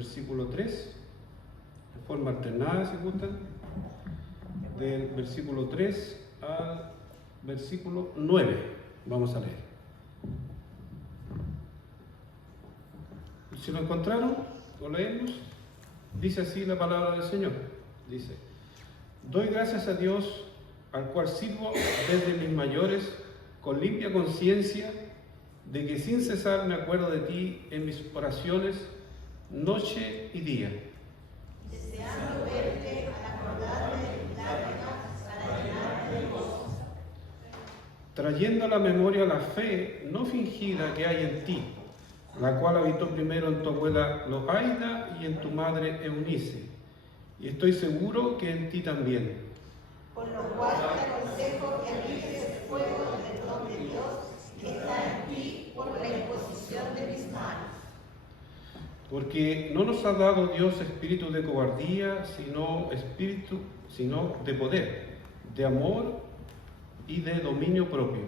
versículo 3, de forma alternada, si gustan, del versículo 3 al versículo 9. Vamos a leer. Si lo encontraron, lo leemos. Dice así la palabra del Señor. Dice: doy gracias a Dios, al cual sirvo desde mis mayores, con limpia conciencia, de que sin cesar me acuerdo de ti en mis oraciones, noche y día. Deseando verte al acordarme de mis lágrimas para llenarme de gozo. Trayendo a la memoria la fe no fingida que hay en ti, la cual habitó primero en tu abuela Lohaida y en tu madre Eunice, y estoy seguro que en ti también. Por lo cual te aconsejo que avives el fuego del don de Dios que está en ti por la imposición de mis manos. Porque no nos ha dado Dios espíritu de cobardía, sino de poder, de amor y de dominio propio.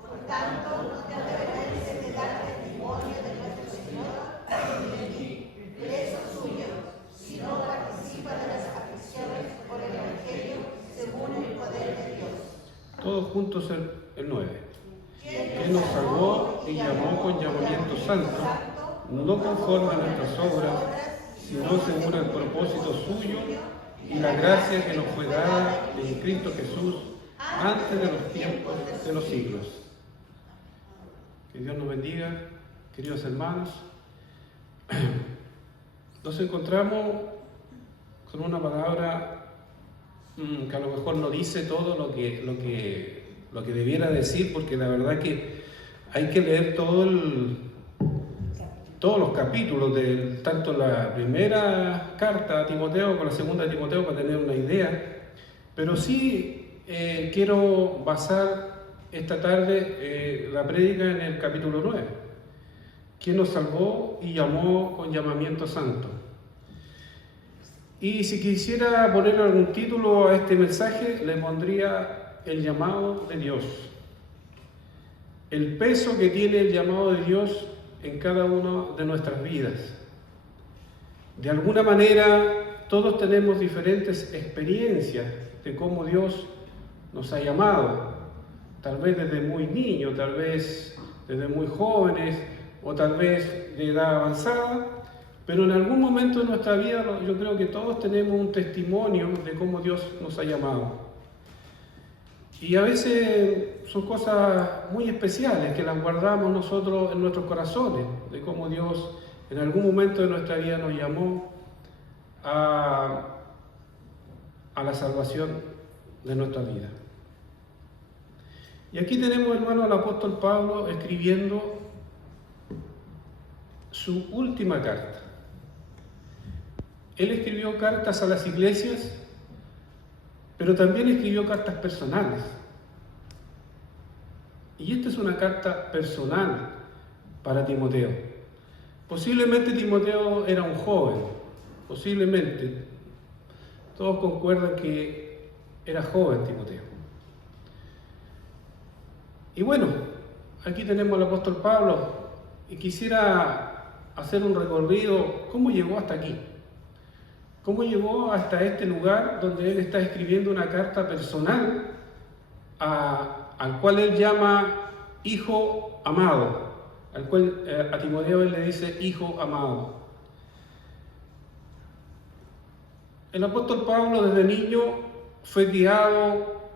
Por tanto, no te avergüences de dar testimonio de nuestro Señor y de mí, preso suyo, sino participa de las aflicciones por el Evangelio según el poder de Dios. Todos juntos el 9. Que nos salvó y llamó con llamamiento santo, no conforme a nuestras obras, sino según el propósito suyo y la gracia que nos fue dada en Cristo Jesús antes de los tiempos de los siglos. Que Dios nos bendiga, queridos hermanos. Nos encontramos con una palabra que a lo mejor no dice todo lo que debiera decir, porque la verdad que hay que leer todos los capítulos, tanto la primera carta a Timoteo como la segunda de Timoteo, para tener una idea. Pero sí quiero basar esta tarde la prédica en el capítulo 9, quien nos salvó y llamó con llamamiento santo. Y si quisiera ponerle algún título a este mensaje, le pondría el llamado de Dios. El peso que tiene el llamado de Dios en cada una de nuestras vidas. De alguna manera, todos tenemos diferentes experiencias de cómo Dios nos ha llamado. Tal vez desde muy niños, tal vez desde muy jóvenes, o tal vez de edad avanzada. Pero en algún momento de nuestra vida yo creo que todos tenemos un testimonio de cómo Dios nos ha llamado. Y a veces son cosas muy especiales que las guardamos nosotros en nuestros corazones, de cómo Dios en algún momento de nuestra vida nos llamó a la salvación de nuestra vida. Y aquí tenemos, hermano, al apóstol Pablo escribiendo su última carta. Él escribió cartas a las iglesias, pero también escribió cartas personales. Y esta es una carta personal para Timoteo. Posiblemente Timoteo era un joven, posiblemente. Todos concuerdan que era joven Timoteo. Y bueno, aquí tenemos al apóstol Pablo y quisiera hacer un recorrido, cómo llegó hasta aquí. ¿Cómo llegó hasta este lugar donde él está escribiendo una carta personal al cual él llama hijo amado? Al cual a Timoteo él le dice hijo amado. El apóstol Pablo desde niño fue criado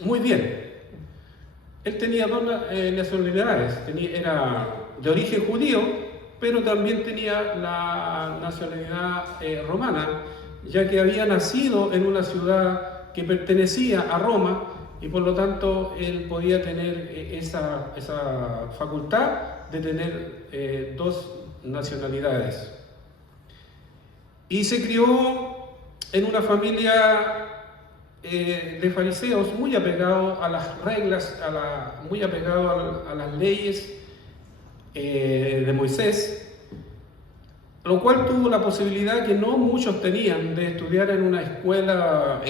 muy bien. Él tenía dos nacionalidades. Era de origen judío, pero también tenía la nacionalidad romana, ya que había nacido en una ciudad que pertenecía a Roma y por lo tanto él podía tener esa facultad de tener dos nacionalidades. Y se crió en una familia de fariseos muy apegados a las reglas, muy apegados a las leyes de Moisés, lo cual tuvo la posibilidad que no muchos tenían de estudiar en una escuela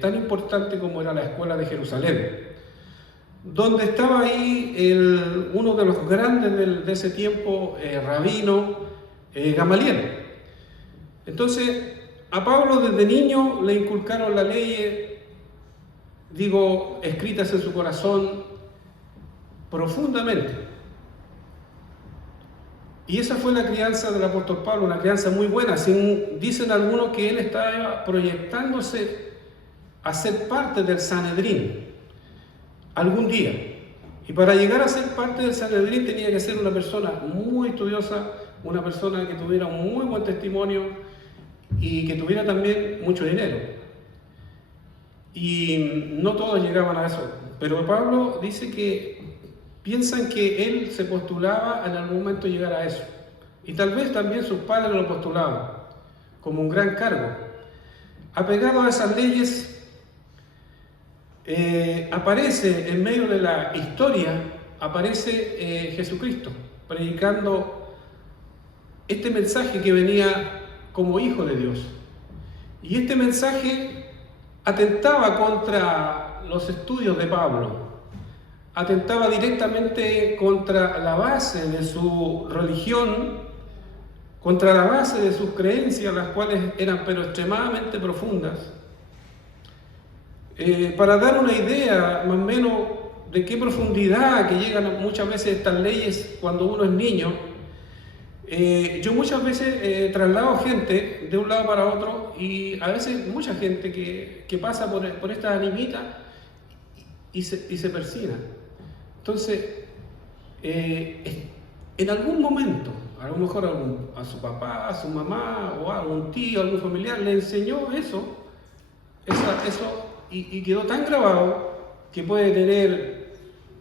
tan importante como era la escuela de Jerusalén, donde estaba ahí uno de los grandes de ese tiempo, rabino, Gamaliel. Entonces, a Pablo desde niño le inculcaron las leyes, escritas en su corazón profundamente. Y esa fue la crianza del apóstol Pablo, una crianza muy buena. Dicen algunos que él estaba proyectándose a ser parte del Sanedrín algún día. Y para llegar a ser parte del Sanedrín tenía que ser una persona muy estudiosa, una persona que tuviera un muy buen testimonio y que tuviera también mucho dinero. Y no todos llegaban a eso. Pero Pablo dice que piensan que él se postulaba en algún momento llegar a eso. Y tal vez también sus padres lo postulaban como un gran cargo. Apegado a esas leyes, aparece en medio de la historia, aparece Jesucristo predicando este mensaje que venía como hijo de Dios. Y este mensaje atentaba contra los estudios de Pablo, atentaba directamente contra la base de su religión, contra la base de sus creencias, las cuales eran pero extremadamente profundas. Para dar una idea más o menos de qué profundidad que llegan muchas veces estas leyes cuando uno es niño, yo muchas veces traslado gente de un lado para otro y a veces mucha gente que pasa por estas animitas y se persina. Entonces, en algún momento, a lo mejor a su papá, a su mamá o a algún tío, algún familiar le enseñó eso y quedó tan grabado que puede tener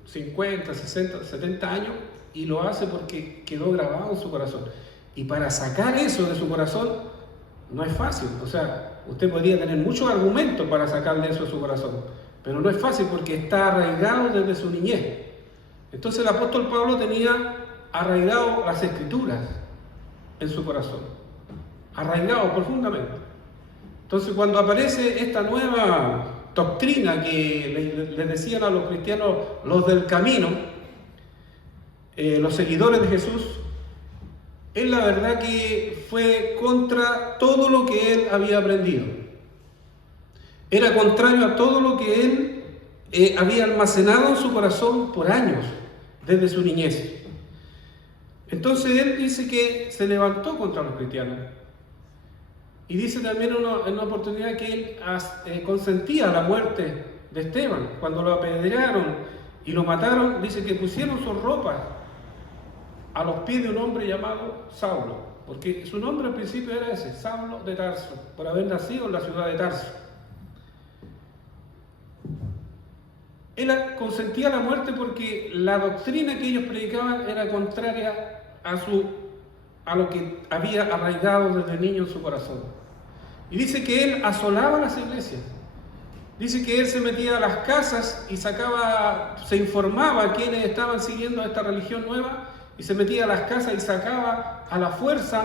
50, 60, 70 años y lo hace porque quedó grabado en su corazón. Y para sacar eso de su corazón no es fácil. O sea, usted podría tener muchos argumentos para sacarle eso de su corazón, pero no es fácil porque está arraigado desde su niñez. Entonces el apóstol Pablo tenía arraigado las escrituras en su corazón, arraigado profundamente. Entonces cuando aparece esta nueva doctrina que le decían a los cristianos los del camino, los seguidores de Jesús, es la verdad que fue contra todo lo que él había aprendido. Era contrario a todo lo que él había almacenado en su corazón por años, desde su niñez. Entonces él dice que se levantó contra los cristianos. Y dice también en una oportunidad que él consentía la muerte de Esteban. Cuando lo apedrearon y lo mataron, dice que pusieron sus ropas a los pies de un hombre llamado Saulo, porque su nombre al principio era ese, Saulo de Tarso, por haber nacido en la ciudad de Tarso. Él consentía la muerte porque la doctrina que ellos predicaban era contraria a lo que había arraigado desde niño en su corazón. Y dice que él asolaba las iglesias. Dice que él se metía a las casas y se informaba a quienes estaban siguiendo esta religión nueva, y se metía a las casas y sacaba a la fuerza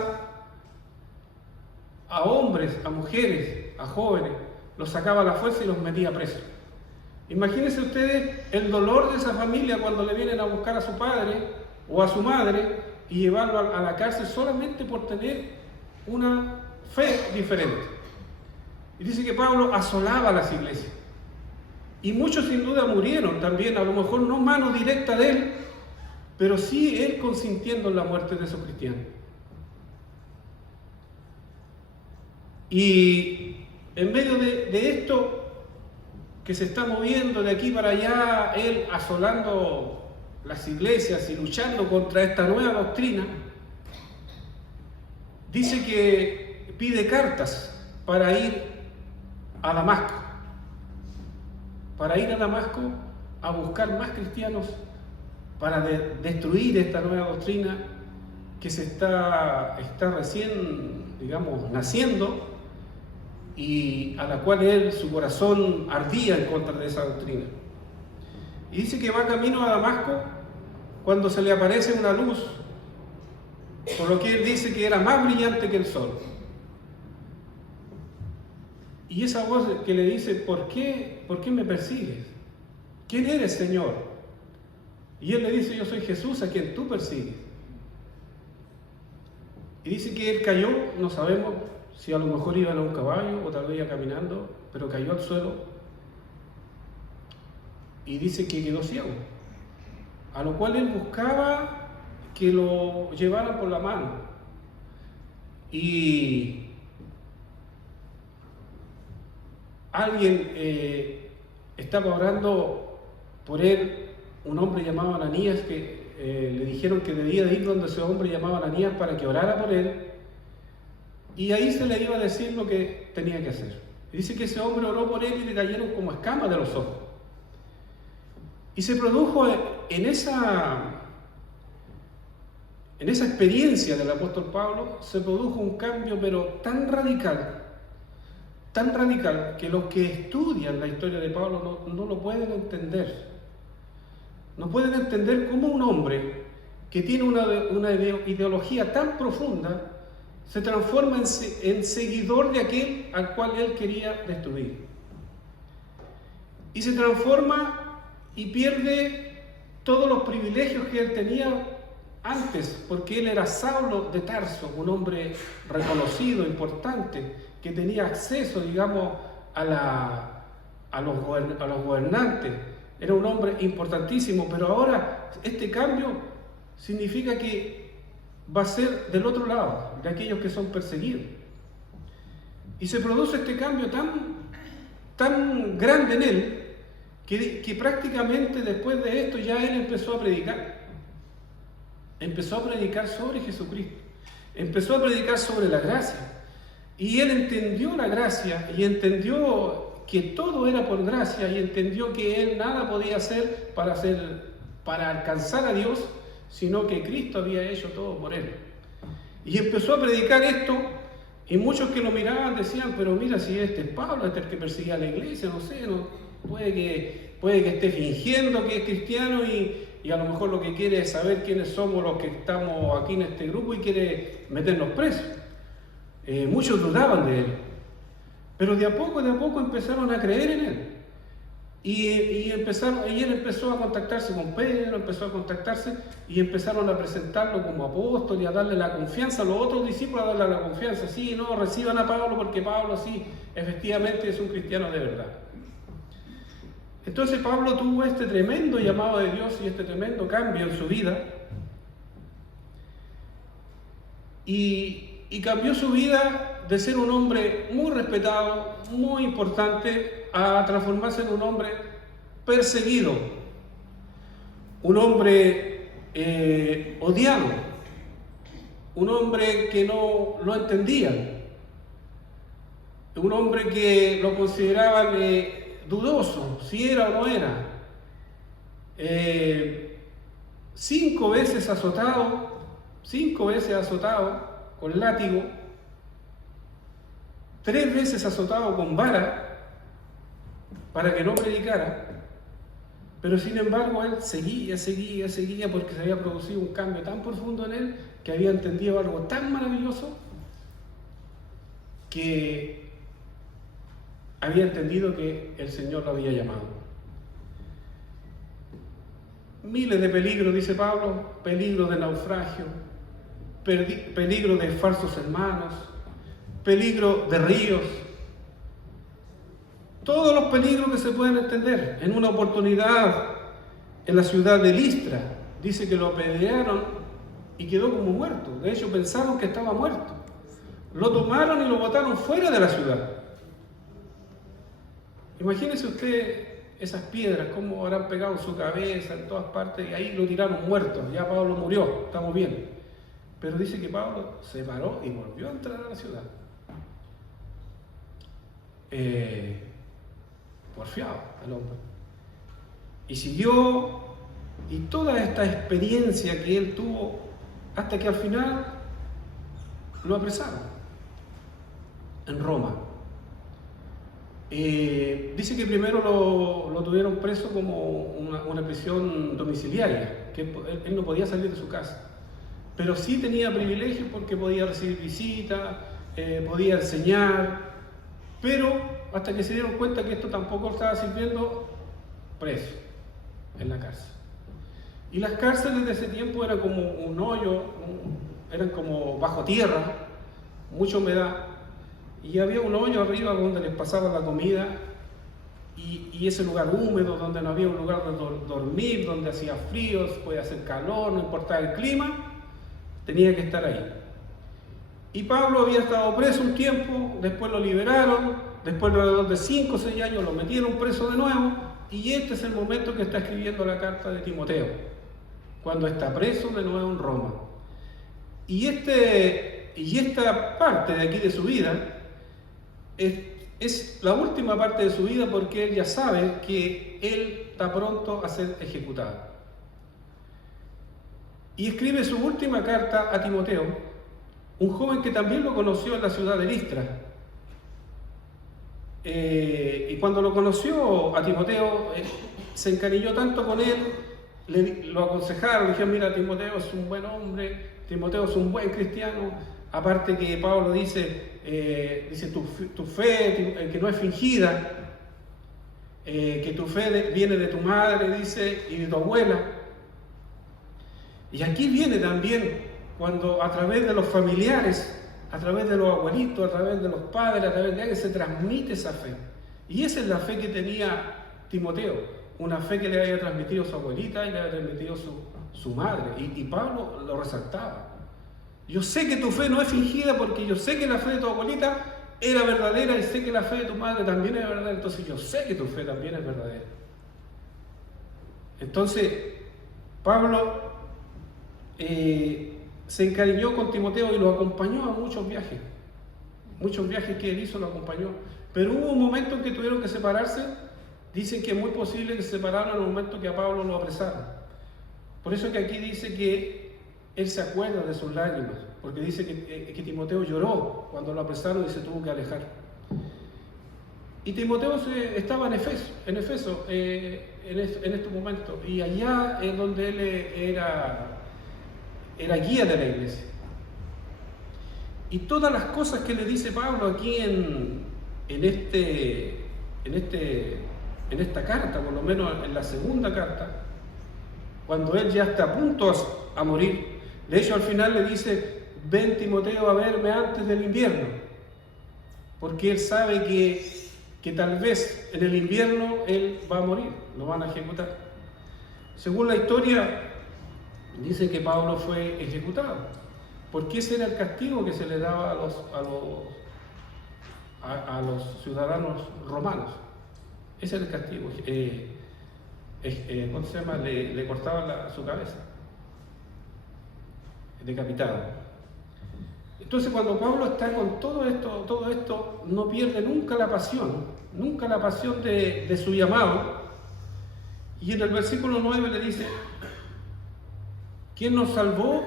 a hombres, a mujeres, a jóvenes, los sacaba a la fuerza y los metía presos. Imagínense ustedes el dolor de esa familia cuando le vienen a buscar a su padre o a su madre y llevarlo a la cárcel solamente por tener una fe diferente. Y dice que Pablo asolaba las iglesias. Y muchos sin duda murieron también, a lo mejor no mano directa de él, pero sí él consintiendo en la muerte de esos cristianos. Y en medio de esto que se está moviendo de aquí para allá, él asolando las iglesias y luchando contra esta nueva doctrina, dice que pide cartas para ir a Damasco, a buscar más cristianos para destruir esta nueva doctrina que se está recién, naciendo, y a la cual su corazón ardía en contra de esa doctrina. Y dice que va camino a Damasco cuando se le aparece una luz, por lo que él dice que era más brillante que el sol. Y esa voz que le dice, ¿por qué me persigues? ¿Quién eres, Señor? Y él le dice, yo soy Jesús a quien tú persigues. Y dice que él cayó, no sabemos si a lo mejor iba en un caballo o tal vez iba caminando, pero cayó al suelo y dice que quedó ciego. A lo cual él buscaba que lo llevaran por la mano. Y alguien estaba orando por él, un hombre llamado Ananías, que le dijeron que debía de ir donde ese hombre llamado Ananías para que orara por él, y ahí se le iba a decir lo que tenía que hacer. Y dice que ese hombre oró por él y le cayeron como escamas de los ojos. Y se produjo en esa experiencia del apóstol Pablo, se produjo un cambio, pero tan radical, que los que estudian la historia de Pablo no lo pueden entender. No pueden entender cómo un hombre que tiene una ideología tan profunda se transforma en seguidor de aquel al cual él quería destruir. Y se transforma y pierde todos los privilegios que él tenía antes, porque él era Saulo de Tarso, un hombre reconocido, importante, que tenía acceso, digamos, a los gobernantes. Era un hombre importantísimo, pero ahora este cambio significa que va a ser del otro lado, de aquellos que son perseguidos. Y se produce este cambio tan grande en él, que prácticamente después de esto ya él empezó a predicar. Empezó a predicar sobre Jesucristo. Empezó a predicar sobre la gracia. Y él entendió la gracia y entendió que todo era por gracia, y entendió que él nada podía hacer para alcanzar a Dios, sino que Cristo había hecho todo por él. Y empezó a predicar esto, y muchos que lo miraban decían, pero mira, si este es Pablo, este es el que perseguía a la iglesia, no sé, puede que esté fingiendo que es cristiano y a lo mejor lo que quiere es saber quiénes somos los que estamos aquí en este grupo y quiere meternos presos. Muchos dudaban de él. Pero de a poco empezaron a creer en él. Y él empezó a contactarse con Pedro, empezó a contactarse y empezaron a presentarlo como apóstol y a darle la confianza a los otros discípulos, a darle la confianza. Sí, no, reciban a Pablo porque Pablo sí, efectivamente es un cristiano de verdad. Entonces Pablo tuvo este tremendo llamado de Dios y este tremendo cambio en su vida. Y cambió su vida de ser un hombre muy respetado, muy importante, a transformarse en un hombre perseguido, un hombre odiado, un hombre que no lo entendían, un hombre que lo consideraban dudoso, si era o no era. 5 veces azotado con látigo, 3 veces azotado con vara para que no predicara, pero sin embargo él seguía porque se había producido un cambio tan profundo en él, que había entendido algo tan maravilloso, que había entendido que el Señor lo había llamado. Miles de peligros, dice Pablo, peligro de naufragio, peligro de falsos hermanos, peligro de ríos, todos los peligros que se pueden entender. En una oportunidad en la ciudad de Listra, dice que lo apedrearon y quedó como muerto. De hecho pensaron que estaba muerto. Lo tomaron y lo botaron fuera de la ciudad. Imagínese usted esas piedras, cómo habrán pegado en su cabeza, en todas partes, y ahí lo tiraron muerto. Ya Pablo murió, estamos bien. Pero dice que Pablo se paró y volvió a entrar a la ciudad. Porfiado el hombre. Y siguió, y toda esta experiencia que él tuvo, hasta que al final lo apresaron en Roma. Dice que primero lo tuvieron preso como una prisión domiciliaria, que él no podía salir de su casa, pero sí tenía privilegios porque podía recibir visitas, podía enseñar, pero hasta que se dieron cuenta que esto tampoco estaba sirviendo, preso en la cárcel. Y las cárceles de ese tiempo eran como un hoyo, eran como bajo tierra, mucha humedad, y había un hoyo arriba donde les pasaba la comida, y ese lugar húmedo, donde no había un lugar donde dormir, donde hacía frío, podía hacer calor, no importaba el clima, tenía que estar ahí. Y Pablo había estado preso un tiempo, después lo liberaron, después alrededor de 5 o 6 años lo metieron preso de nuevo, y este es el momento que está escribiendo la carta de Timoteo, cuando está preso de nuevo en Roma. Y esta parte de aquí de su vida es la última parte de su vida, porque él ya sabe que él está pronto a ser ejecutado. Y escribe su última carta a Timoteo, un joven que también lo conoció en la ciudad de Listra. Y cuando lo conoció a Timoteo, se encariñó tanto con él, lo aconsejaron, le dijeron: mira, Timoteo es un buen hombre, Timoteo es un buen cristiano. Aparte que Pablo dice tu fe, que no es fingida, que tu fe viene de tu madre, dice, y de tu abuela. Y aquí viene también cuando a través de los familiares, a través de los abuelitos, a través de los padres, a través de alguien se transmite esa fe. Y esa es la fe que tenía Timoteo, una fe que le había transmitido su abuelita y le había transmitido su madre. Y Pablo lo resaltaba. Yo sé que tu fe no es fingida, porque yo sé que la fe de tu abuelita era verdadera y sé que la fe de tu madre también era verdadera, entonces yo sé que tu fe también es verdadera. Entonces, Pablo se encariñó con Timoteo y lo acompañó a muchos viajes que él hizo, lo acompañó. Pero hubo un momento en que tuvieron que separarse. Dicen que es muy posible que se separaron en el momento que a Pablo lo apresaron. Por eso que aquí dice que él se acuerda de sus lágrimas, porque dice que Timoteo lloró cuando lo apresaron y se tuvo que alejar. Y Timoteo estaba en Efeso en este momento, y allá es donde él era guía de la iglesia. Y todas las cosas que le dice Pablo aquí en esta carta, por lo menos en la segunda carta, cuando él ya está a punto a morir. De hecho, al final le dice: ven, Timoteo, a verme antes del invierno, porque él sabe que tal vez en el invierno él va a morir, lo van a ejecutar. Según la historia, dice que Pablo fue ejecutado, porque ese era el castigo que se le daba a los ciudadanos romanos. Ese era el castigo. ¿Cómo se llama? Le cortaban su cabeza, decapitado. Entonces, cuando Pablo está con todo esto, no pierde nunca la pasión de su llamado. Y en el versículo 9 le dice: ¿quién nos salvó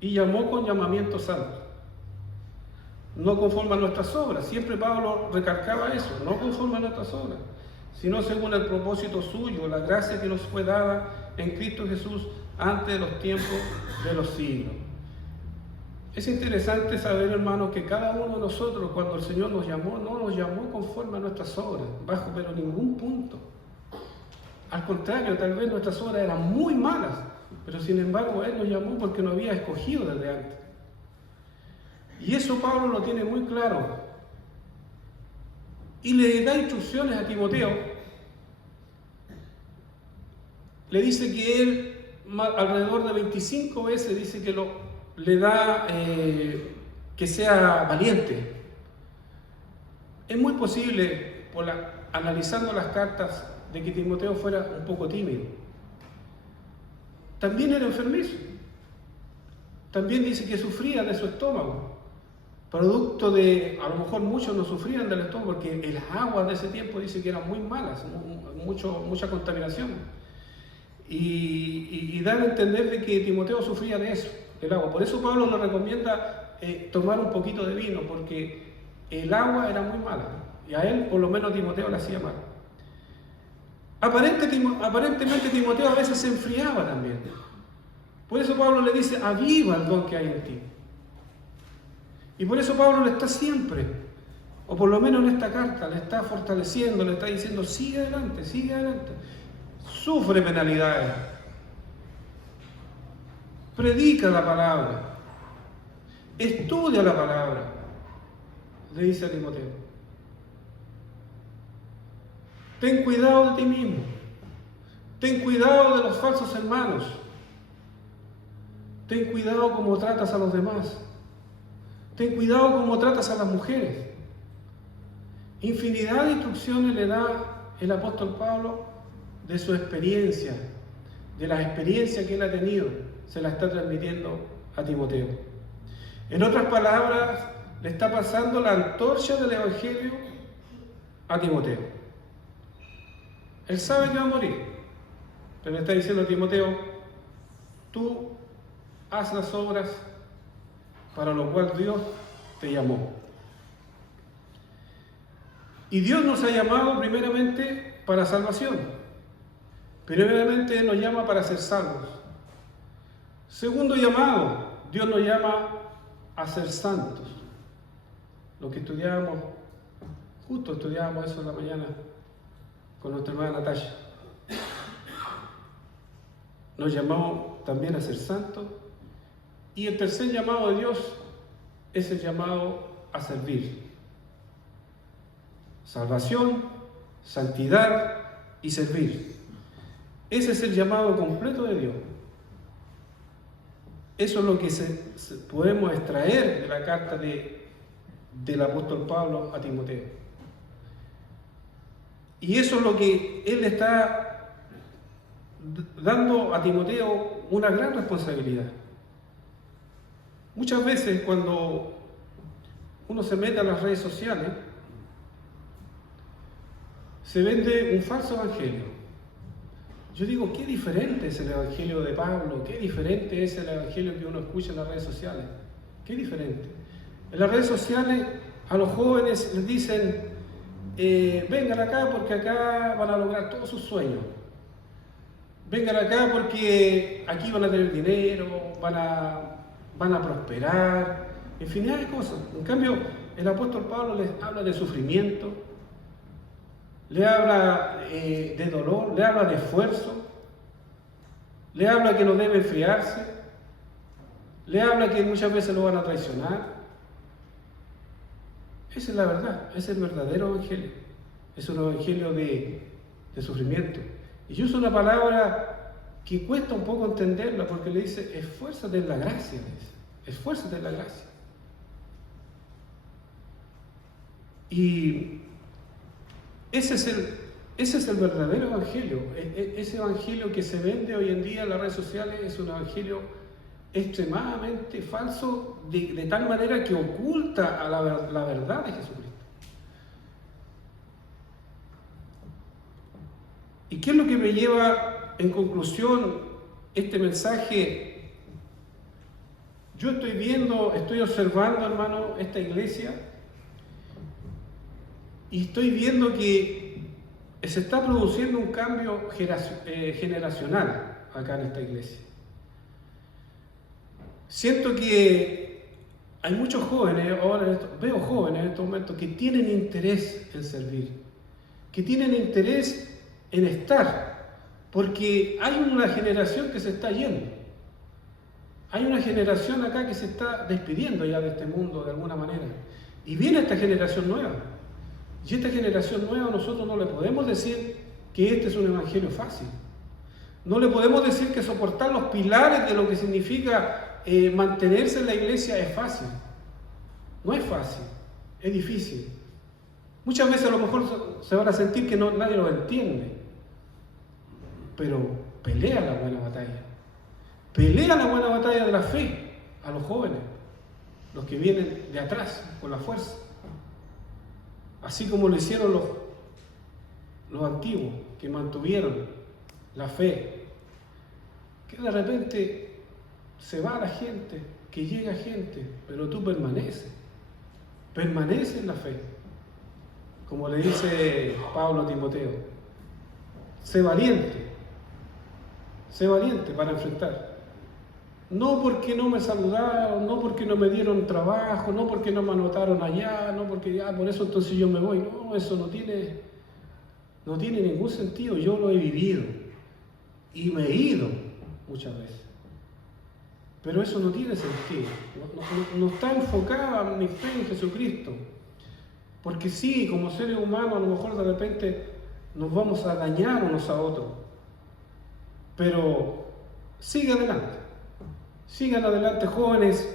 y llamó con llamamiento santo? No conforme a nuestras obras. Siempre Pablo recalcaba eso: no conforme a nuestras obras, sino según el propósito suyo, la gracia que nos fue dada en Cristo Jesús antes de los tiempos de los siglos. Es interesante saber, hermanos, que cada uno de nosotros, cuando el Señor nos llamó, no nos llamó conforme a nuestras obras, pero ningún punto. Al contrario, tal vez nuestras obras eran muy malas, pero sin embargo Él nos llamó porque nos había escogido desde antes. Y eso Pablo lo tiene muy claro. Y le da instrucciones a Timoteo. Le dice que él, alrededor de 25 veces, dice que le da que sea valiente. Es muy posible, analizando las cartas, de que Timoteo fuera un poco tímido. También era enfermizo. También dice que sufría de su estómago. Producto de, a lo mejor muchos no sufrían del estómago, porque las aguas de ese tiempo dice que eran muy malas, mucha contaminación. Y dar a entender de que Timoteo sufría de eso, del agua. Por eso Pablo le recomienda tomar un poquito de vino, porque el agua era muy mala, y a él, por lo menos, Timoteo le hacía mal. Aparentemente Timoteo a veces se enfriaba también. Por eso Pablo le dice: aviva el don que hay en ti. Y por eso Pablo le está siempre, o por lo menos en esta carta, le está fortaleciendo, le está diciendo: sigue adelante, sufre penalidades, predica la palabra, Estudia la palabra, le dice a Timoteo. Ten cuidado de ti mismo. Ten cuidado de los falsos hermanos. Ten cuidado cómo tratas a los demás. Ten cuidado cómo tratas a las mujeres. Infinidad de instrucciones le da el apóstol Pablo de su experiencia, de la experiencia que él ha tenido, se la está transmitiendo a Timoteo. En otras palabras, le está pasando la antorcha del Evangelio a Timoteo. Él sabe que va a morir, pero le está diciendo a Timoteo, tú haz las obras para lo cual Dios te llamó. Y Dios nos ha llamado primeramente para salvación. Primeramente Él nos llama para ser salvos. Segundo llamado, Dios nos llama a ser santos. Lo que estudiábamos, justo estudiábamos eso en la mañana con nuestra hermana Natasha. Nos llamamos también a ser santos. Y el tercer llamado de Dios es el llamado a servir. Salvación, santidad y servir. Ese es el llamado completo de Dios. Eso es lo que podemos extraer de la carta del apóstol Pablo a Timoteo. Y eso es lo que él está dando a Timoteo una gran responsabilidad. Muchas veces cuando uno se mete a las redes sociales, se vende un falso evangelio. Yo digo, qué diferente es el evangelio de Pablo, qué diferente es el evangelio que uno escucha en las redes sociales. Qué diferente. En las redes sociales a los jóvenes les dicen, vengan acá porque acá van a lograr todos sus sueños. Vengan acá porque aquí van a tener dinero, van a prosperar, infinidad de cosas. En cambio, el apóstol Pablo les habla de sufrimiento, le habla de dolor, le habla de esfuerzo, le habla que no debe enfriarse, le habla que muchas veces lo van a traicionar. Esa es la verdad, ese es el verdadero evangelio. Es un evangelio de sufrimiento. Y yo uso una palabra que cuesta un poco entenderla porque le dice, esfuérzate en la gracia, le dice, esfuérzate en la gracia. Y ese es el verdadero evangelio. Ese evangelio que se vende hoy en día en las redes sociales es un evangelio extremadamente falso, de tal manera que oculta a la verdad de Jesucristo. ¿Y qué es lo que me lleva en conclusión este mensaje? Yo estoy observando, hermano, esta iglesia y estoy viendo que se está produciendo un cambio generacional acá en esta iglesia. Siento que hay muchos jóvenes, veo jóvenes en estos momentos que tienen interés en servir, que tienen interés en estar, porque hay una generación que se está yendo. Hay una generación acá que se está despidiendo ya de este mundo de alguna manera. Y viene esta generación nueva. Y esta generación nueva nosotros no le podemos decir que este es un evangelio fácil. No le podemos decir que soportar los pilares de lo que significa mantenerse en la iglesia es fácil. No es fácil, es difícil. Muchas veces a lo mejor se van a sentir que nadie lo entiende. Pero pelea la buena batalla. Pelea la buena batalla de la fe a los jóvenes, los que vienen de atrás con la fuerza. Así como lo hicieron los antiguos, que mantuvieron la fe. Que de repente se va la gente, que llega gente, pero tú permaneces en la fe. Como le dice Pablo a Timoteo, sé valiente para enfrentar. No porque no me saludaron, no porque no me dieron trabajo, no porque no me anotaron allá, no porque por eso entonces yo me voy. No, eso no tiene ningún sentido. Yo lo he vivido y me he ido muchas veces. pero eso no tiene sentido. No está enfocada mi fe en Jesucristo. Porque sí, como seres humanos, a lo mejor de repente nos vamos a dañar unos a otros. Pero sigan adelante jóvenes,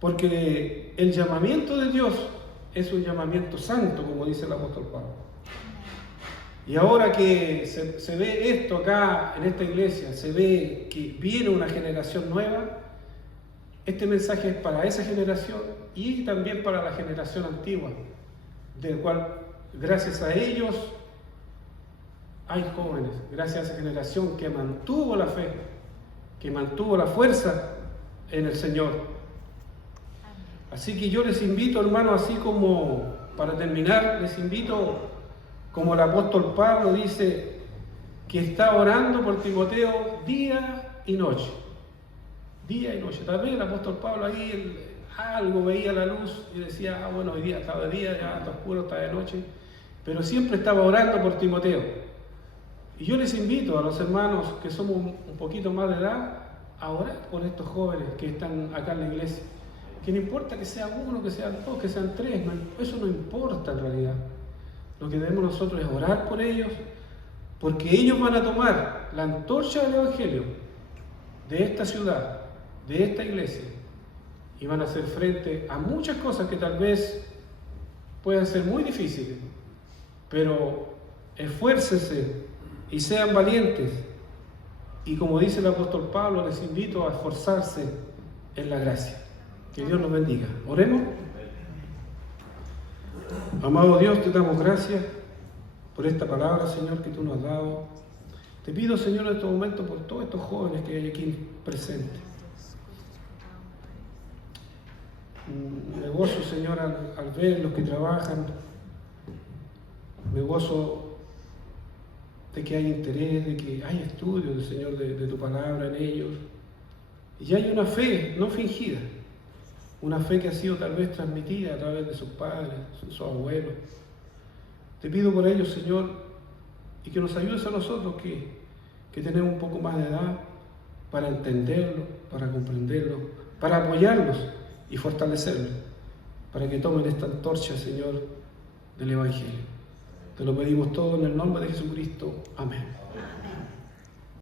porque el llamamiento de Dios es un llamamiento santo, como dice el apóstol Pablo. Y ahora que se ve esto acá en esta iglesia, se ve que viene una generación nueva, este mensaje es para esa generación y también para la generación antigua, del cual gracias a ellos hay jóvenes, gracias a esa generación que mantuvo la fe, que mantuvo la fuerza en el Señor. Así que yo les invito, hermanos, así como para terminar, les invito, como el apóstol Pablo dice, que está orando por Timoteo día y noche. Día y noche. Tal vez el apóstol Pablo ahí algo veía la luz y decía, bueno, hoy día está de día, ya está oscuro, está de noche. Pero siempre estaba orando por Timoteo. Y yo les invito a los hermanos que somos un poquito más de edad a orar por estos jóvenes que están acá en la iglesia. Que no importa que sea uno, que sean dos, que sean tres, eso no importa en realidad. Lo que debemos nosotros es orar por ellos, porque ellos van a tomar la antorcha del Evangelio de esta ciudad, de esta iglesia, y van a hacer frente a muchas cosas que tal vez puedan ser muy difíciles, pero esfuércense y sean valientes. Y como dice el apóstol Pablo, les invito a esforzarse en la gracia. Que Dios nos bendiga. Oremos. Amado Dios, te damos gracias por esta palabra, Señor, que tú nos has dado. Te pido, Señor, en este momento por todos estos jóvenes que hay aquí presentes. Me gozo, Señor, al ver los que trabajan. Me gozo de que hay interés, de que hay estudios, Señor, de tu palabra en ellos. Y hay una fe no fingida. Una fe que ha sido tal vez transmitida a través de sus padres, sus abuelos. Te pido por ellos, Señor, y que nos ayudes a nosotros que tenemos un poco más de edad para entenderlo, para comprenderlo, para apoyarlos y fortalecerlos, para que tomen esta antorcha, Señor, del Evangelio. Te lo pedimos todo en el nombre de Jesucristo. Amén.